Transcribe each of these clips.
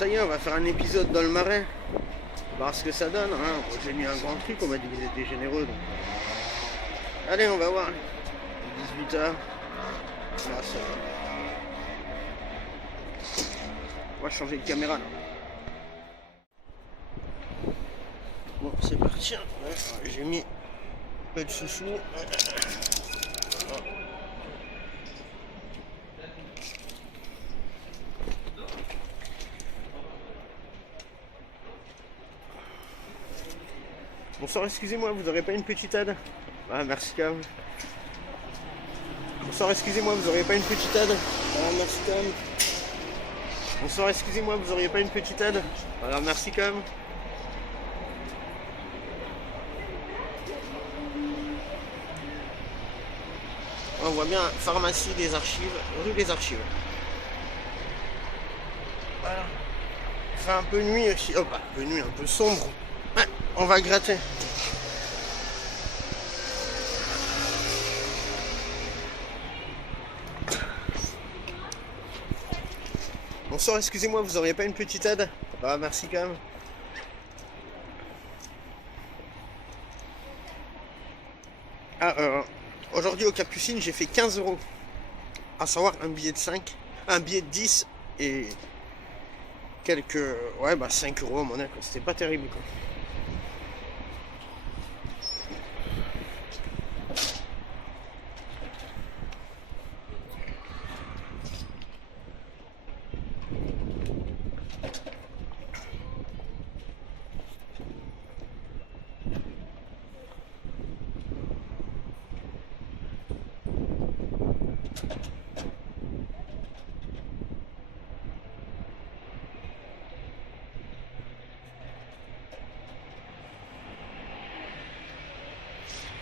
ça y est, on va faire un épisode dans le marais. Voir ce que ça donne. Hein. Bon, j'ai mis un grand truc, on m'a dit qu'ils étaient généreux. Donc... Allez, on va voir. 18h. On va changer de caméra là. Bon, c'est parti. Ouais, j'ai mis un peu de chouchou. Bonsoir, excusez-moi, vous aurez pas une petite aide? Ah, merci quand même. Bonsoir, excusez-moi, vous auriez pas une petite aide? Ah, merci quand même. Bonsoir, excusez-moi, vous auriez pas une petite aide? Alors, merci quand même. On voit bien pharmacie des archives, rue des archives. Voilà. Il fait un peu nuit aussi. Oh, un peu nuit, un peu sombre. Ouais, on va gratter. Bonsoir, excusez-moi, vous auriez pas une petite aide? Ah, merci quand même. Ah, aujourd'hui au Capucine, j'ai fait 15 euros. À savoir un billet de 5, un billet de 10 et quelques. Ouais, 5 euros à monnaie, quoi. C'était pas terrible, quoi.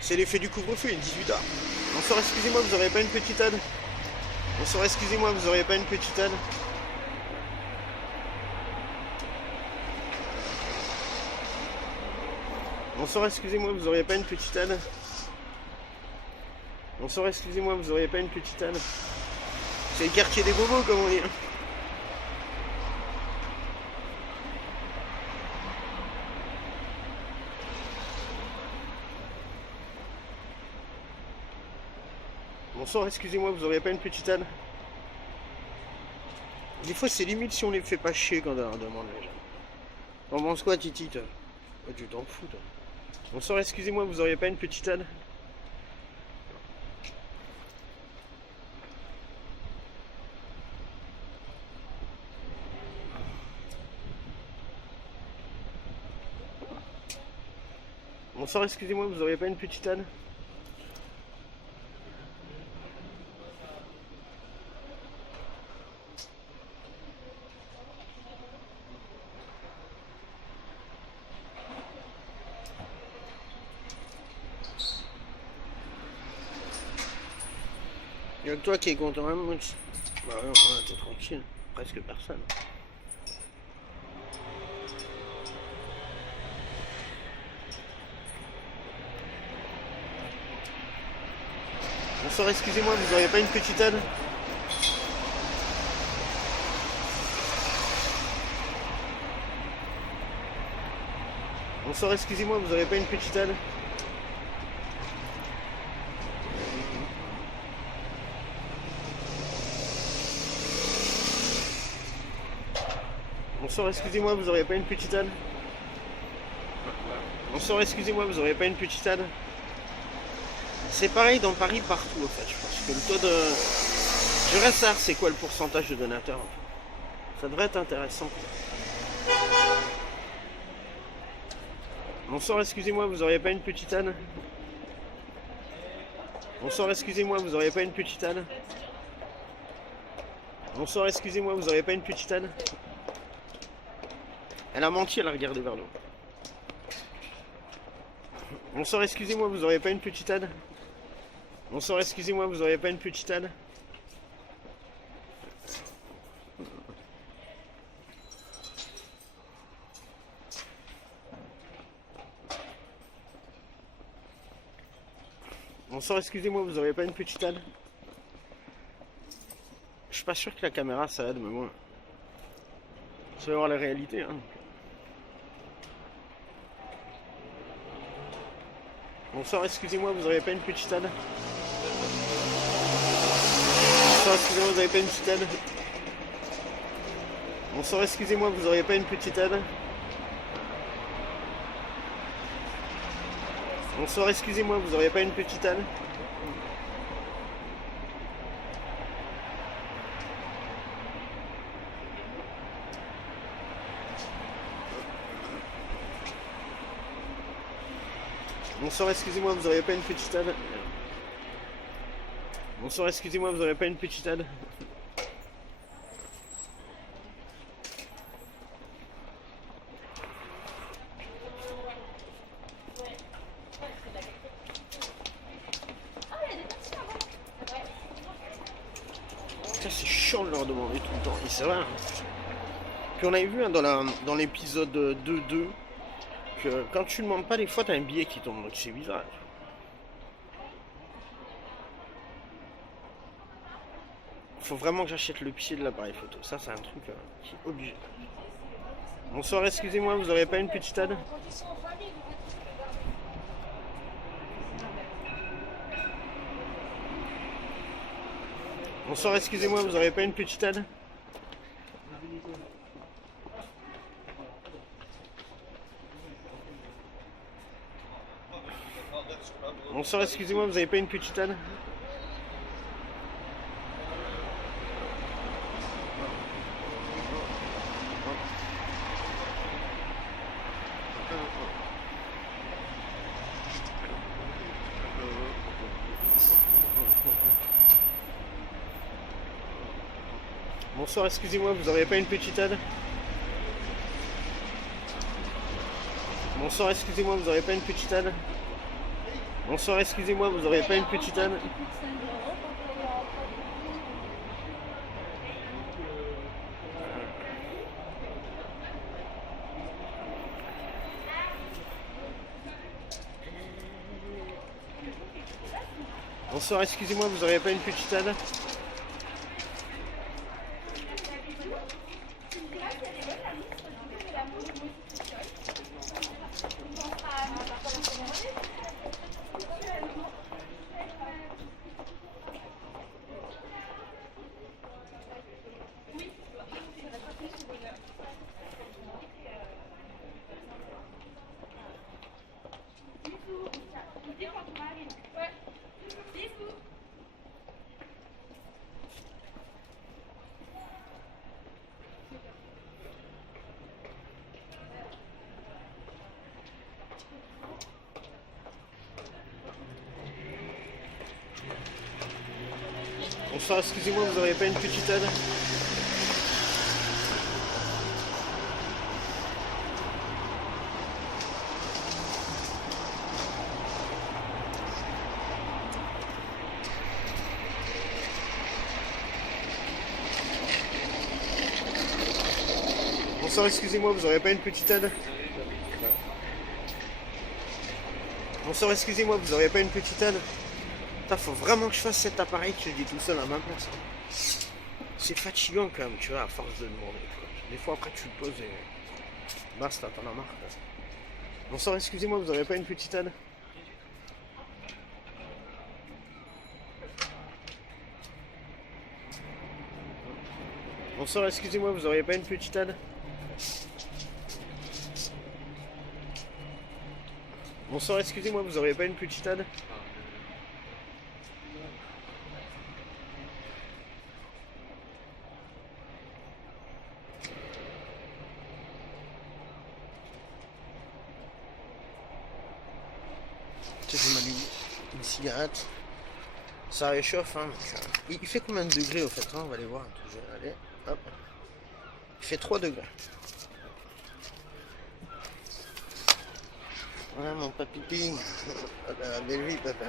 C'est l'effet du couvre-feu, il est 18h. Bonsoir, excusez-moi, vous auriez pas une petite aide? Bonsoir, excusez-moi, vous auriez pas une petite aide? Bonsoir, excusez-moi, vous auriez pas une petite aide? Bonsoir, excusez-moi, vous auriez pas une petite aide? C'est le quartier des bobos, comme on dit. Bonsoir, excusez-moi, vous auriez pas une petite aide? Des fois, c'est limite si on les fait pas chier quand on leur demande les gens. On pense quoi, Titi, toi? Oh, tu t'en fous, toi. Bonsoir, excusez-moi, vous auriez pas une petite aide? Bonsoir, excusez-moi, vous auriez pas une petite aide? Y'a que toi qui est content, hein, moi. Bah ouais, t'es tranquille. Presque personne. Bonsoir, excusez-moi, vous auriez pas une petite aide? Bonsoir, excusez-moi, vous auriez pas une petite aide? Bonsoir, excusez-moi, vous auriez pas une petite aide? Bonsoir, excusez-moi, vous auriez pas une petite aide? C'est pareil dans Paris partout, en fait. Je pense que le taux de... Je reste savoir c'est quoi le pourcentage de donateurs, en fait. Ça devrait être intéressant. Bonsoir, excusez-moi, vous auriez pas une petite aide? Bonsoir, excusez-moi, vous auriez pas une petite aide? Bonsoir, excusez-moi, vous auriez pas une petite aide? Elle a menti, elle a regardé vers le haut. Bonsoir, excusez-moi, vous auriez pas une petite aide? Bonsoir, excusez-moi, vous auriez pas une petite aide? Bonsoir, excusez-moi, vous auriez pas une petite aide? Je suis pas sûr que la caméra ça aide, mais moi. Ça va voir la réalité. Hein. Bonsoir, excusez-moi, vous n'aurez pas une petite aide? Bonsoir, excusez-moi, vous n'avez pas une petite aide? Bonsoir, excusez-moi, vous n'auriez pas une petite aide? Bonsoir, excusez-moi, vous n'auriez pas une petite aide? Bonsoir, excusez-moi, vous n'auriez pas une petite aide? Bonsoir, excusez-moi, vous n'auriez pas une petite aide? Ça c'est chiant de leur demander tout le temps, et c'est vrai. Hein. Puis on avait vu hein, dans l'épisode 2.2 que quand tu ne demandes pas, des fois t'as un billet qui tombe, donc c'est bizarre. Faut vraiment que j'achète le pied de l'appareil photo, ça c'est un truc qui est obligé. Bonsoir, excusez-moi, vous n'auriez pas une petite aide? Bonsoir, excusez-moi, vous n'auriez pas une petite aide? Bonsoir, excusez-moi, vous n'avez pas une petite aide? Bonsoir, excusez-moi, vous n'auriez pas une petite aide? Bonsoir, excusez-moi, vous n'auriez pas une petite aide? Bonsoir, excusez-moi, vous n'auriez pas une petite aide? Bonsoir, excusez-moi, vous n'auriez pas une petite aide? Bonsoir, excusez-moi, vous n'auriez pas une petite aide? Bonsoir, excusez-moi, vous n'auriez pas une petite aide? Bonsoir, excusez-moi, vous n'auriez pas une petite aide? Putain, faut vraiment que je fasse cet appareil que je dis tout seul à ma place. C'est fatigant quand même, tu vois, à force de demander. Des fois après tu le poses et basta, t'en as marre. Bonsoir, excusez-moi, vous n'auriez pas une petite aide? Bonsoir, excusez-moi, vous n'auriez pas une petite aide? Bonsoir, excusez-moi, vous n'auriez pas une petite aide? Je m'allume une cigarette. Ça réchauffe, hein. Il fait combien de degrés au fait hein? On va aller voir. Allez, hop. Il fait 3 degrés. Voilà mon papipi. Belle vie, papa.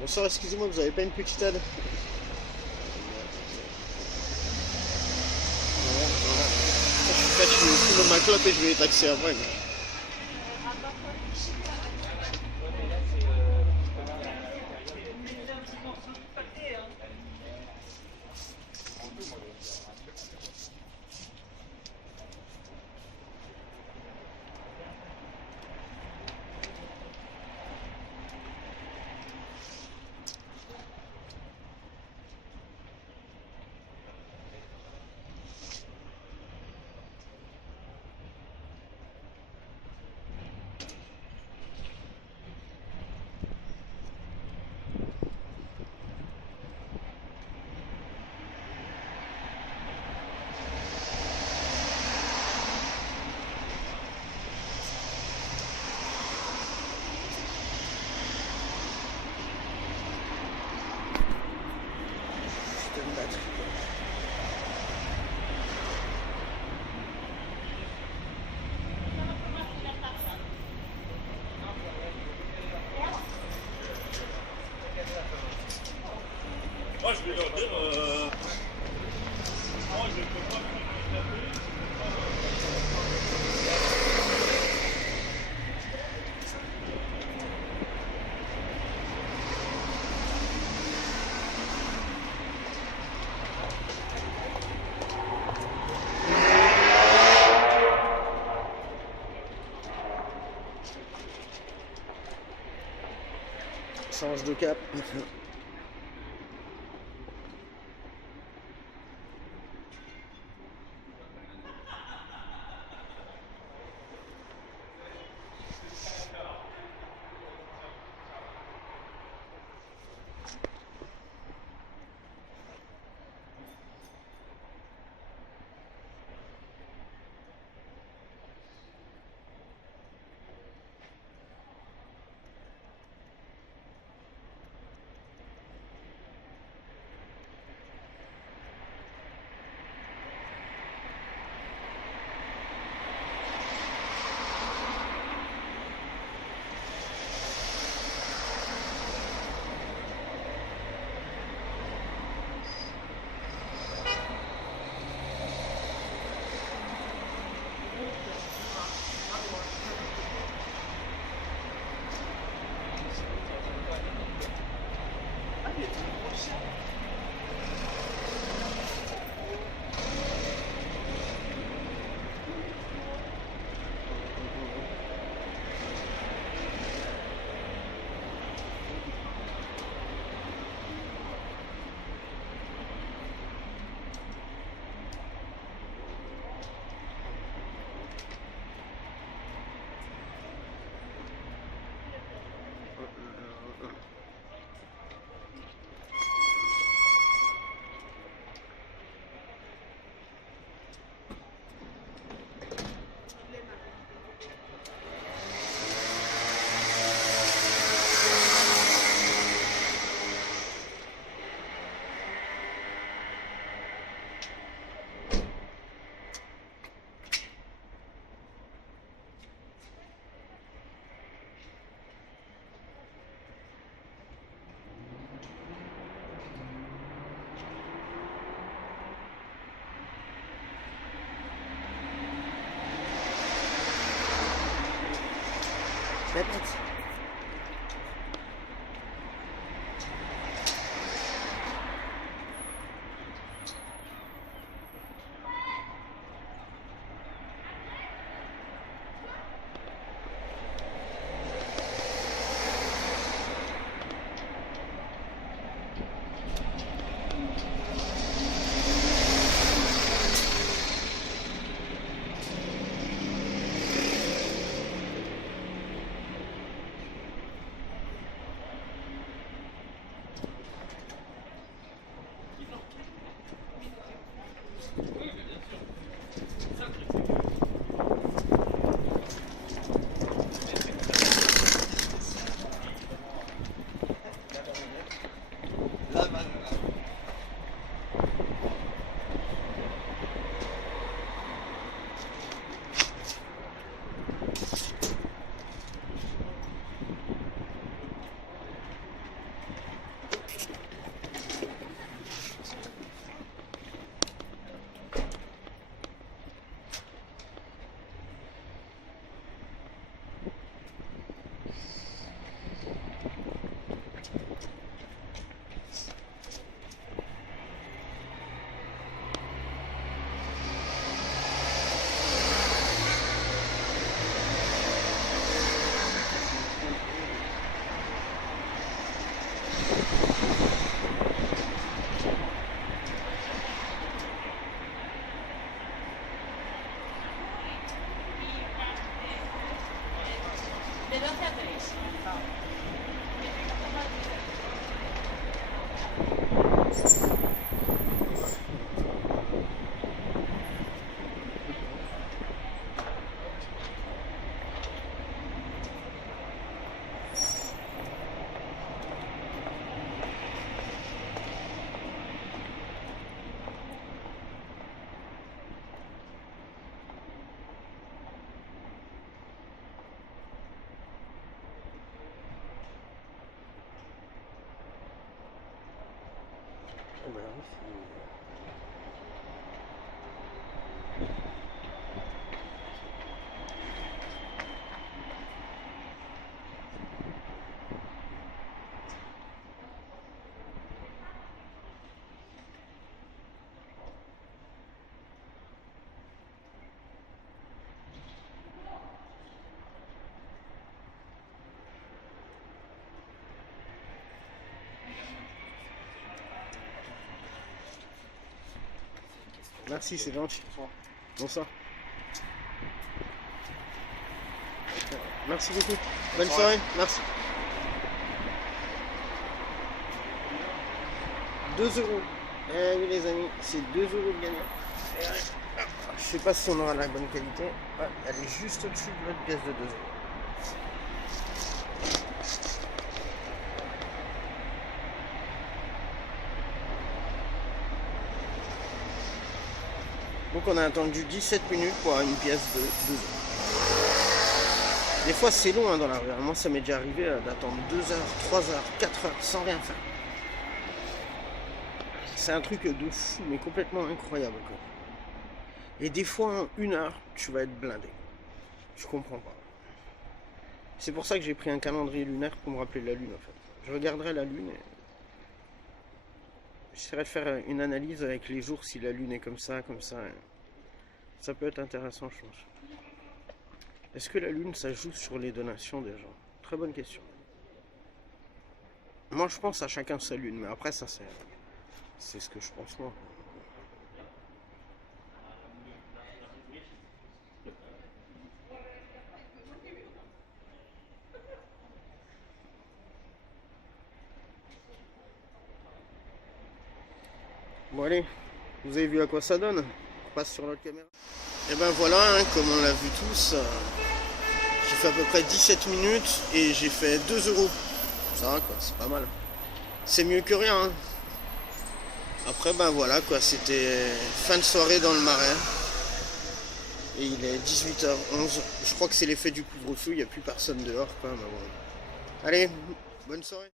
Bonsoir, excusez-moi, vous avez pas une petite aide? Ouais, voilà. Je suis fatigué, je fume ma clope et je vais les taxer après. Putain de batterie. Moi, je vais leur dire. Moi, je ne peux pas Change de cap. Répète. Merci, c'est gentil. Bonsoir. Merci beaucoup. Bonne soirée. Merci. 2 euros. Eh oui les amis, c'est 2 euros de gagnant. Je sais pas si on aura la bonne qualité. Ouais, elle est juste au-dessus de notre pièce de 2 euros. Donc on a attendu 17 minutes pour avoir une pièce de 2 euros. Des fois c'est long hein, dans la rue. Moi ça m'est déjà arrivé d'attendre 2 heures, 3 heures, 4 heures sans rien faire. C'est un truc de fou mais complètement incroyable quoi. Et des fois en 1 heure tu vas être blindé. Je comprends pas. C'est pour ça que j'ai pris un calendrier lunaire pour me rappeler de la lune en fait. Je regarderai la lune et j'essaierai de faire une analyse avec les jours si la lune est comme ça, comme ça. Ça peut être intéressant, je pense. Est-ce que la lune, ça joue sur les donations des gens? Très bonne question. Moi, je pense à chacun sa lune, mais après, ça, c'est ce que je pense moi. Bon allez, vous avez vu à quoi ça donne? On passe sur l'autre caméra. Et ben voilà, hein, comme on l'a vu tous, j'ai fait à peu près 17 minutes et j'ai fait 2 euros. Ça va quoi, c'est pas mal. C'est mieux que rien. Hein. Après ben voilà quoi, c'était fin de soirée dans le Marais. Et il est 18h11. Je crois que c'est l'effet du couvre-feu, il n'y a plus personne dehors quoi. Mais bon. Allez, bonne soirée.